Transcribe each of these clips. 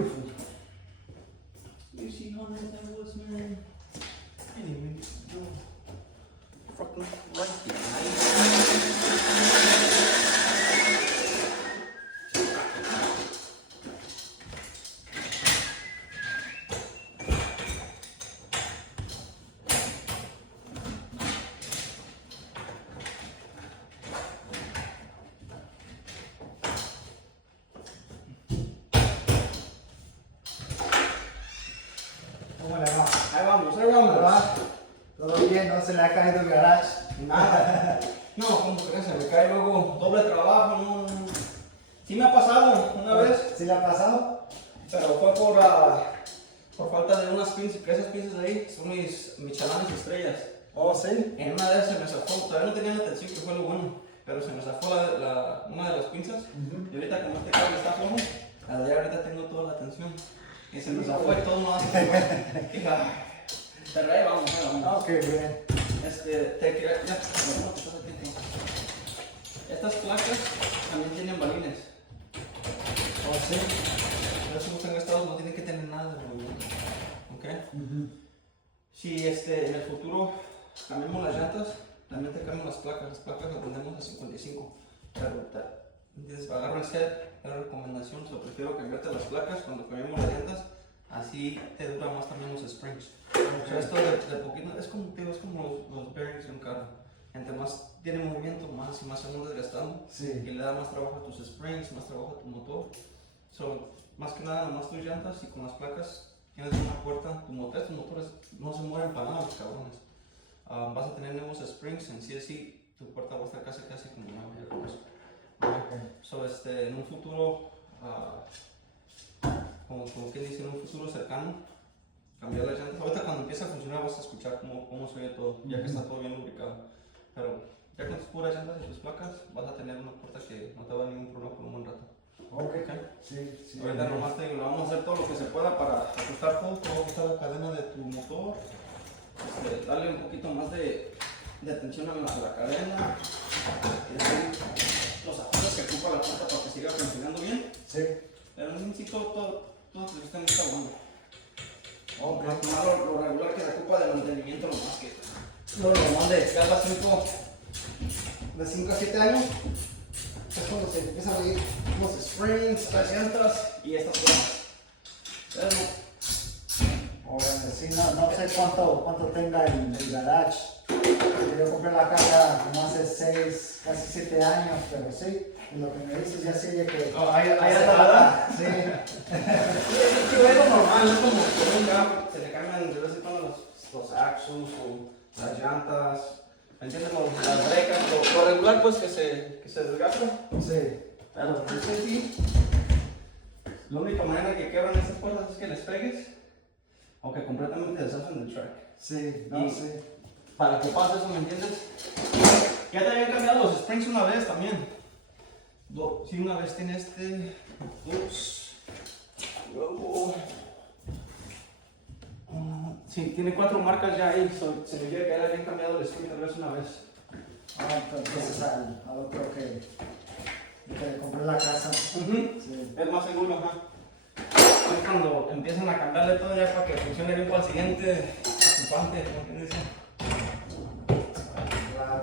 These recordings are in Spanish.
beautiful. You see how nice that was, man? Anyway, no. Fucking right ¿Cómo le va? Ahí vamos, ahí vamos. ¿Ahí va? ¿Todo bien? ¿No se le ha caído el garage? Nada. No, ¿cómo crees? Se me cae luego doble trabajo. No. Sí me ha pasado una vez, ¿Sí le ha pasado? pero fue por falta de unas pinzas, que esas pinzas de ahí son mis chalanes estrellas. Oh, sí. En una de esas se me zafó, todavía no tenía la tensión, que fue lo bueno, pero se me zafó una de las pinzas. Y ahorita como este cable está flojo, la de allá ahorita tengo toda la tensión. Y se me zafó y todo más. Pero ahí vamos, ahí vamos. Ah, ok, bien. Te quería, ya, bueno, pues, estas placas también tienen balines. Oh, sí. Por eso en Estados no tienen que tener nada de movimiento. ¿Ok? Si en el futuro cambiamos las llantas, también te cambian las placas. Las placas las vendemos a 55. Pero entonces agarro el set, la recomendación, prefiero cambiarte las placas cuando cambiamos las llantas. Así te dura más también los springs. O sea, esto de poquito es como, tío, es como los bearings de un carro. Entre más tiene movimiento, más y más se van desgastando. Sí. Y le da más trabajo a tus springs, más trabajo a tu motor. Más que nada, nomás tus llantas y con las placas tienes una puerta. Tus motores no se mueven para nada, los cabrones. Vas a tener nuevos springs, en sí, tu puerta va a estar casi como nueva ya con eso. Okay. En un futuro, como quien dice, en un futuro cercano, cambiar las llantas. Ahorita cuando empiece a funcionar vas a escuchar cómo se oye todo, ya que está todo bien lubricado. Pero ya con tus puras llantas y tus placas vas a tener una puerta que no te va a dar ningún problema por un buen rato. Ok. Okay. Sí. Ahorita nomás te digo, vamos a hacer todo lo que se pueda para ajustar todo, ajustar la cadena de tu motor, darle un poquito más de atención a la cadena, los ajustes que ocupa la puerta para que siga funcionando bien. Sí. Pero en sí todo el sistema está bueno. Ok. Lo regular que se ocupa de mantenimiento, lo más que lo normal de cada 5 a 7 años. Es cuando se empiezan a ir los springs, las llantas y estas cosas. Bueno, sí, no sé cuánto tenga el garage. Yo compré la casa como hace 6, casi 7 años, pero sí, en lo que me dices ya sigue que... Ahí está, ¿verdad? Sí. Es lo normal, es como un carro, se le cambian de vez en cuando los axles o las llantas. ¿Entiendes? Las brecas, lo regular pues que se desgasta. Sí. Pero sí, la única manera que quebran estas puertas es que les pegues o que completamente deshacen del track. Sí, sí. Para que pase eso, ¿me entiendes? Ya te habían cambiado los springs una vez también. Sí, una vez tiene dos, luego... sí, tiene 4 marcas ya ahí, se me olvidó que ya le habían cambiado el spring tal vez una vez. Entonces al otro que compré la casa. Sí. Es más seguro, ajá. Es cuando empiezan a cambiarle todo ya para que funcione bien para el siguiente ocupante, como que dice. Claro.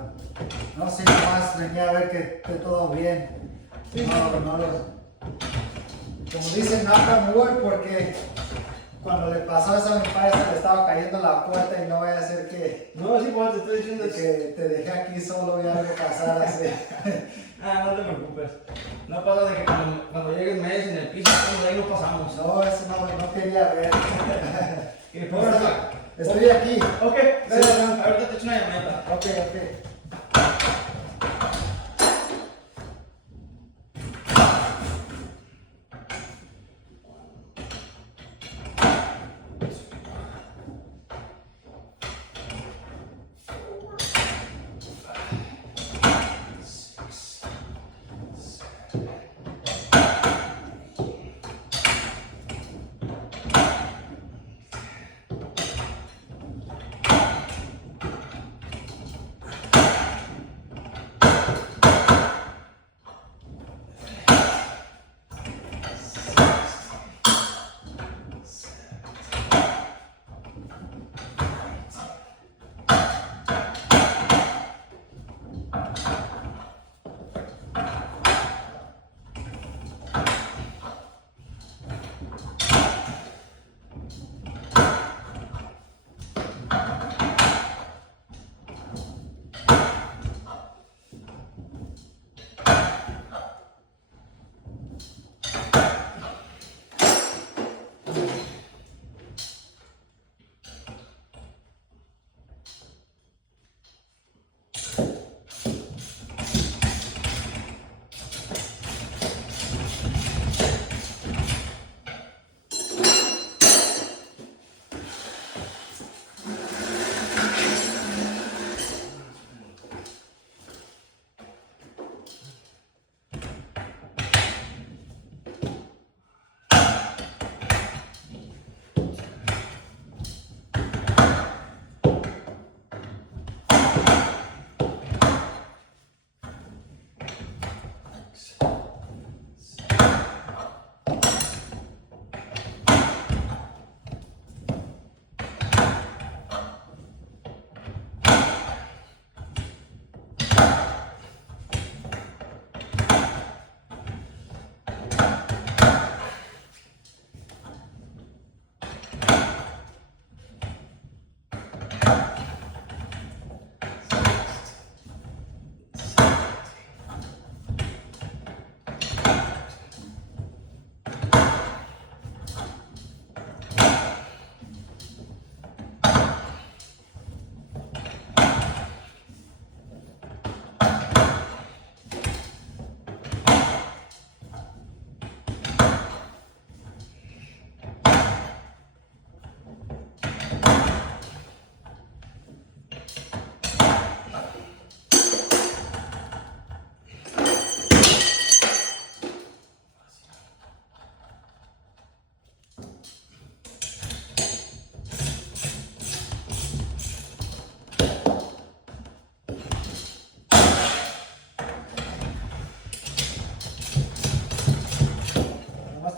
No, sí, nomás venía a ver que esté todo bien. Sí, como dicen, knock on wood, porque cuando le pasó eso a mi padre se le estaba cayendo la puerta y no voy a hacer que... No, sí, pues te estoy diciendo que te dejé aquí solo y algo pasar así. no te preocupes. No pasa de que cuando llegues me des en el piso, de ahí no pasamos. No, eso no quería ver. ¿Qué Estoy aquí. Ok, Sí. ahorita te echo una llamada. Ok.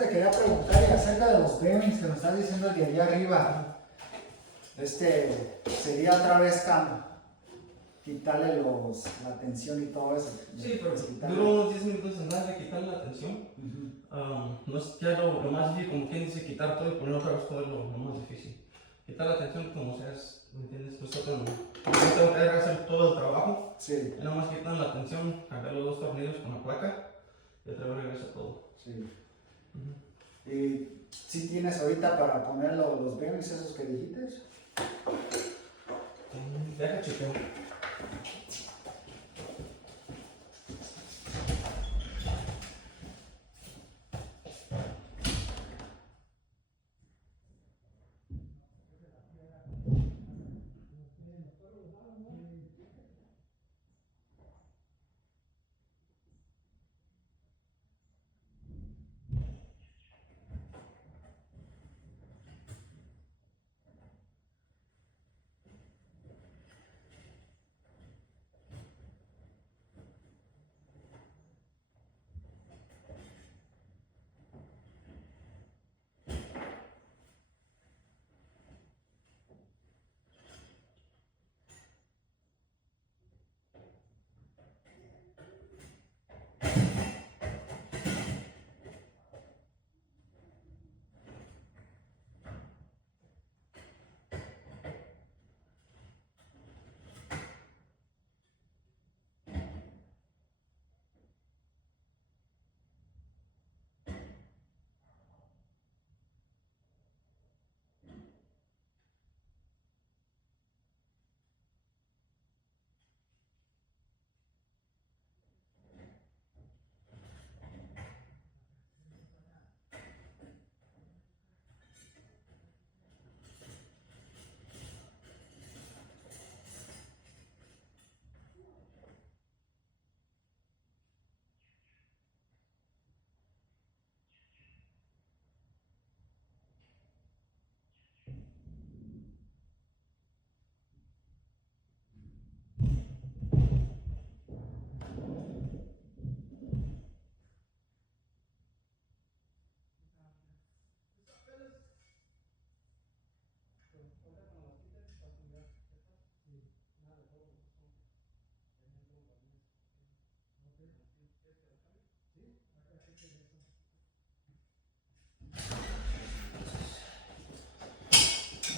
te quería preguntar y acerca de los bearings que me estás diciendo de allá arriba. Sería otra vez quitarle la tensión y todo eso. Sí, pero quitarle. duró unos 10 minutos en darle, quitarle la tensión. No es ya lo más difícil, como quien dice, quitar todo y poner otra vez todo es lo más difícil. Quitar la tensión como seas, ¿me entiendes? No tengo que hacer todo el trabajo. Sí. Y nada más quitan la tensión, cargar los 2 tornillos con la placa y otra vez regresa todo. Sí. ¿Y si tienes ahorita para poner los bearings esos que dijiste? Deja chequeo.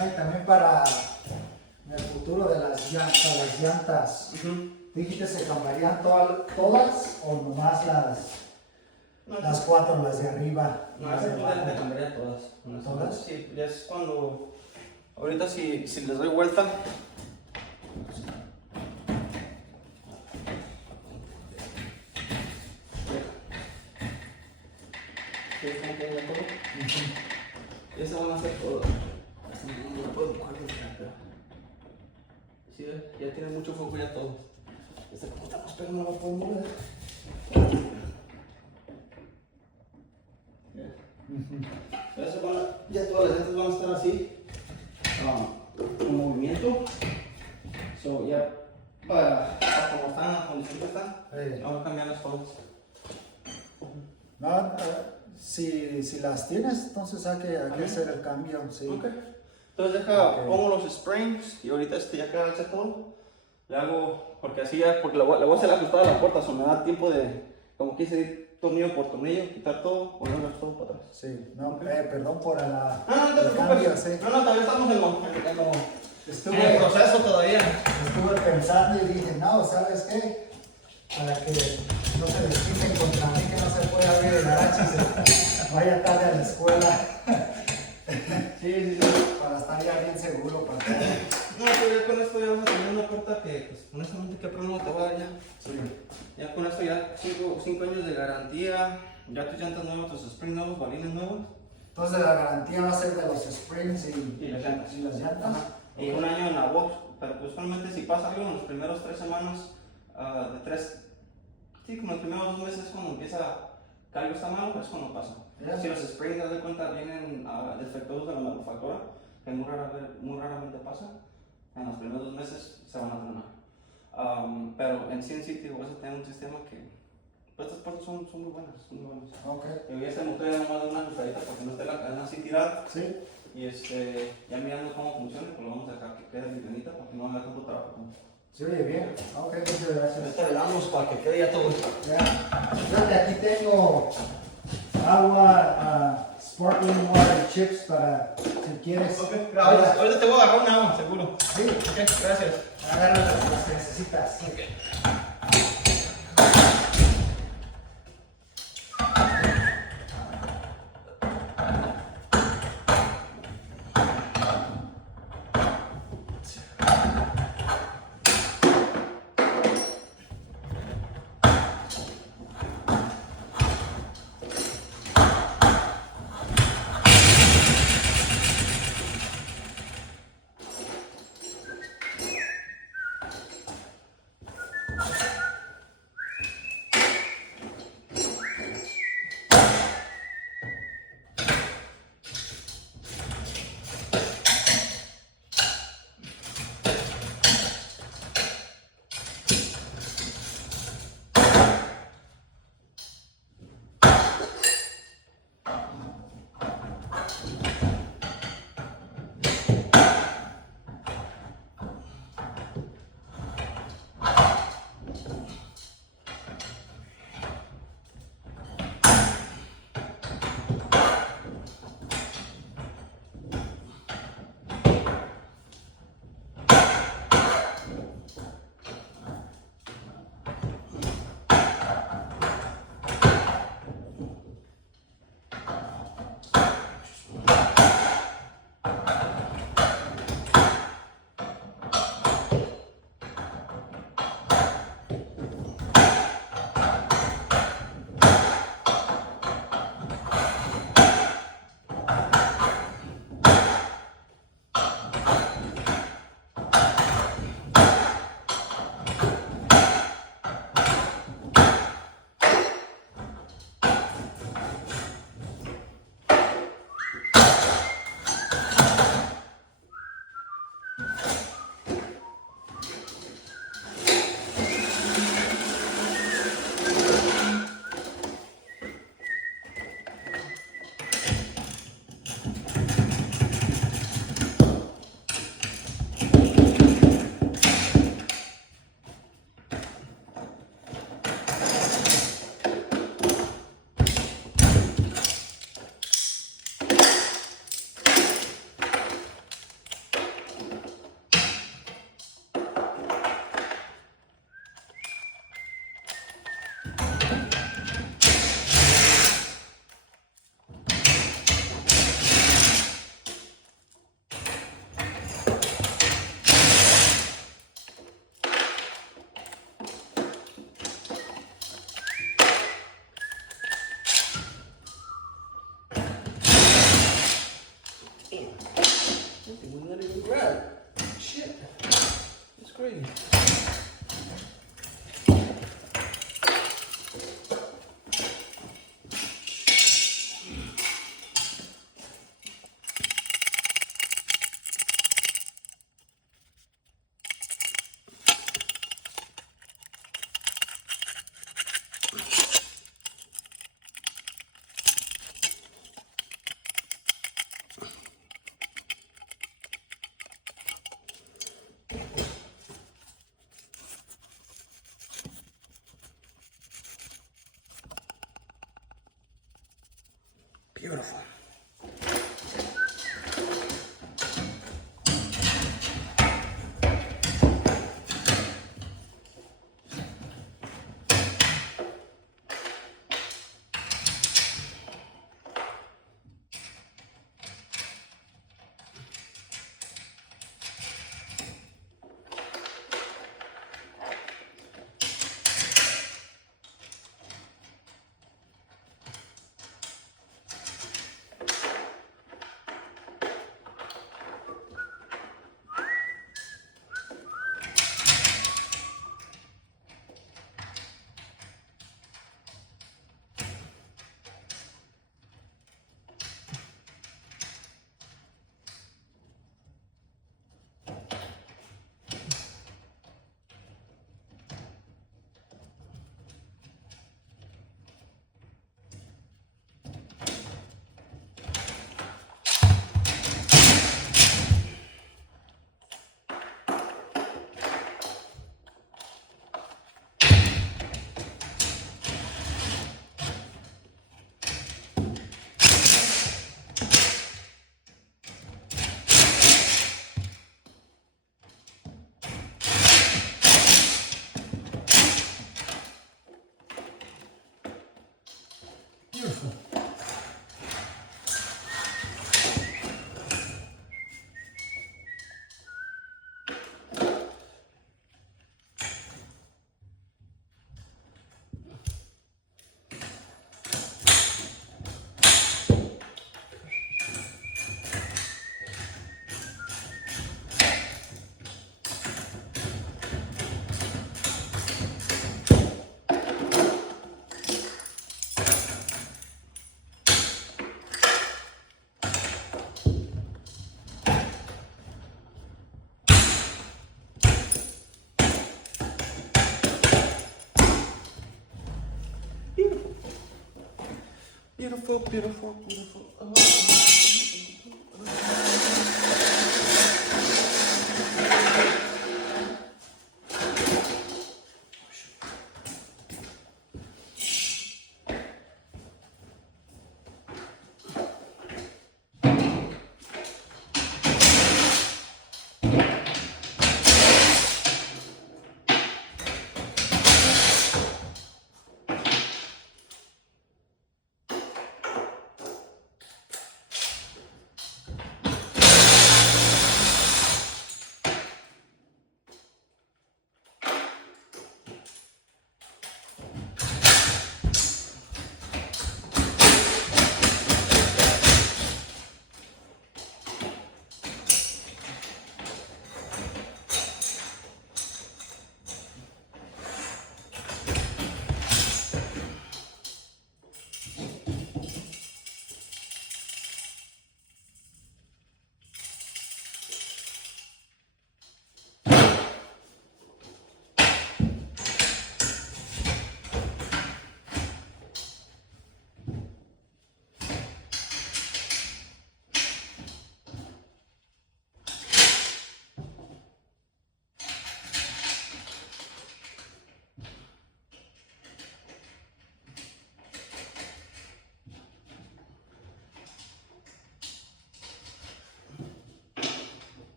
Y también para el futuro de las llantas. ¿Dijiste se cambiarían todas o nomás las 4, las de arriba? No, esa te cambiaría todas. ¿Todas? Sí, ya es cuando. Ahorita si les doy vuelta. ¿Sí? ¿Cómo queda de acuerdo? Eso van a hacer todo. No lo puedo buscar bien, pero. Sí, ya tiene mucho foco ya todo. Como estamos, pero no lo puedo mover. Ya todas las llantas van a estar así, en movimiento. So, ya para como están, la condición que están, vamos a cambiar las todas. No, si las tienes, entonces hay que hacer el cambio. Sí. Okay. Entonces pongo los springs y ahorita ya queda hecho todo. Le hago, porque así ya, porque le voy a hacer ajustada a la puerta, so me da tiempo de, como quise ir tornillo por tornillo, quitar todo, ponerlo todo para atrás. Sí, no, perdón por el te cambio, preocupes. sí. No, todavía estamos en el proceso todavía. Estuve pensando y dije, no, ¿sabes qué? Para que no se despisten contra mí, que no se puede abrir el garage y se vaya tarde a la escuela. Sí. Para estar ya bien seguro para todo. No, pero ya con esto ya vas a tener una puerta que, pues, honestamente, ¿qué problema te va a dar ya? Sí. Ya con esto ya 5 años de garantía, ya tus llantas nuevas, tus springs nuevos, balines nuevos. Entonces la garantía va a ser de los springs y las llantas. Y las llantas. Y un año en la box, pero pues solamente si pasa algo en los primeros 3 semanas, como los primeros 2 meses cuando empieza que algo está malo, es cuando pasa. Yeah. Si los springs, das de cuenta, vienen defectuosos de la manufactura, que muy raramente pasa, en los primeros 2 meses se van a tronar. Pero en sí, digo, vas a tener un sistema que pues, partes son muy buenas, son muy buenas. Ok. Y este motor ya nomás de una ajustadita para que no esté la cadena así tirada. Sí. Y ya mirando cómo funciona, pues lo vamos a dejar que quede livianita para que no haga tanto trabajo. Se oye bien. Ok, muchas gracias. Ahorita le damos para que quede ya todo. Ya. Fíjate, aquí tengo agua, sparkling water chips para si quieres. Ok, ahorita te voy a agarrar un agua, seguro. Sí. Ok, gracias. Agarra las que necesitas. Ok. crazy. Beautiful. Beautiful, beautiful, beautiful.